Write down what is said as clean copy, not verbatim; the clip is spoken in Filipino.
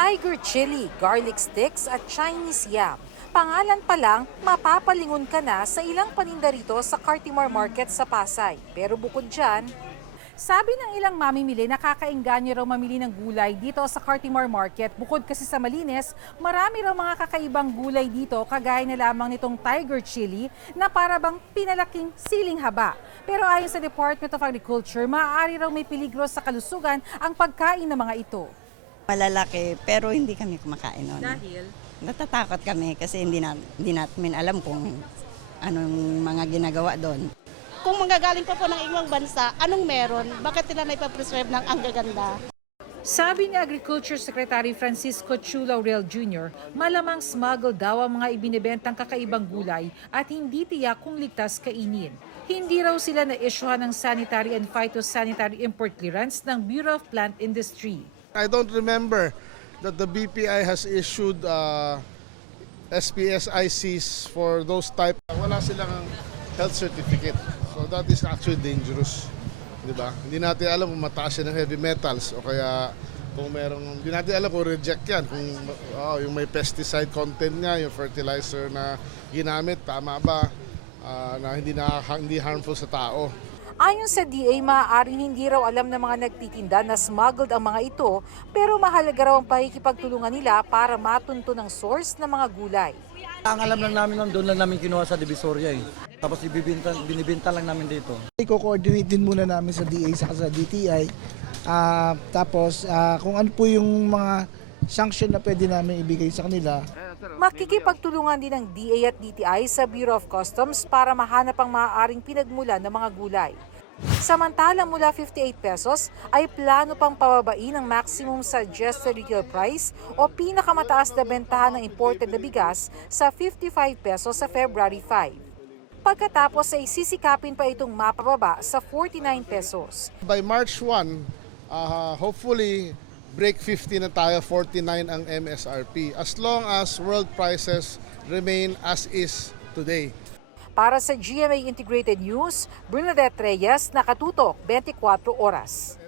Tiger chili, garlic sticks at Chinese yam. Pangalan pa lang, mapapalingon ka na sa ilang paninda rito sa Cartimor Market sa Pasay. Pero bukod dyan, sabi ng ilang mamimili, nakakaengganyo raw mamili ng gulay dito sa Cartimor Market. Bukod kasi sa malinis, marami raw mga kakaibang gulay dito, kagaya na lamang nitong tiger chili na para bang pinalaking siling haba. Pero ayon sa Department of Agriculture, maaari raw may peligro sa kalusugan ang pagkain ng mga ito. Malalaki pero hindi kami kumakain nun. Dahil? Natatakot kami kasi hindi namin alam kung anong mga ginagawa doon. Kung manggagaling pa po ng ibang bansa, anong meron? Bakit nila naipapreserve ng ang gaganda? Sabi ni Agriculture Secretary Francisco Chu Laurel Jr., malamang smuggle daw ang mga ibinebentang kakaibang gulay at hindi tiyak kung ligtas kainin. Hindi raw sila na-issuehan ng sanitary and phytosanitary import clearance ng Bureau of Plant Industry. I don't remember that the BPI has issued SPSICs for those type. Wala silang health certificate. So that is actually dangerous. Di ba? Hindi natin alam kung mataas yan ng heavy metals o kaya kung merong, hindi natin alam kung reject yan. Kung yung may pesticide content niya, yung fertilizer na ginamit, tama ba? Na hindi harmful sa tao. Ayon sa DA, maaaring hindi raw alam ng mga nagtitinda na smuggled ang mga ito, pero mahalaga raw ang pakikipagtulungan nila para matunto ng source ng mga gulay. Ang alam lang namin doon lang namin kinuha sa Divisoria eh. Tapos binibinta lang namin dito. I-coordinate din muna namin sa DA sa DTI. Tapos kung ano po yung mga sanction na pwede namin ibigay sa kanila. Makikipagtulungan din ng DA at DTI sa Bureau of Customs para mahanap ang maaaring pinagmulan ng mga gulay. Samantalang mula 58 pesos ay plano pang pababain ang maximum suggested retail price o pinakamataas na bentahan ng imported na bigas sa 55 pesos sa February 5. Pagkatapos ay sisikapin pa itong mapababa sa 49 pesos. By March 1, hopefully break 50 na tayo, 49 ang MSRP. As long as world prices remain as is today. Para sa GMA Integrated News, Bernadette Reyes, Nakatutok, 24 Oras.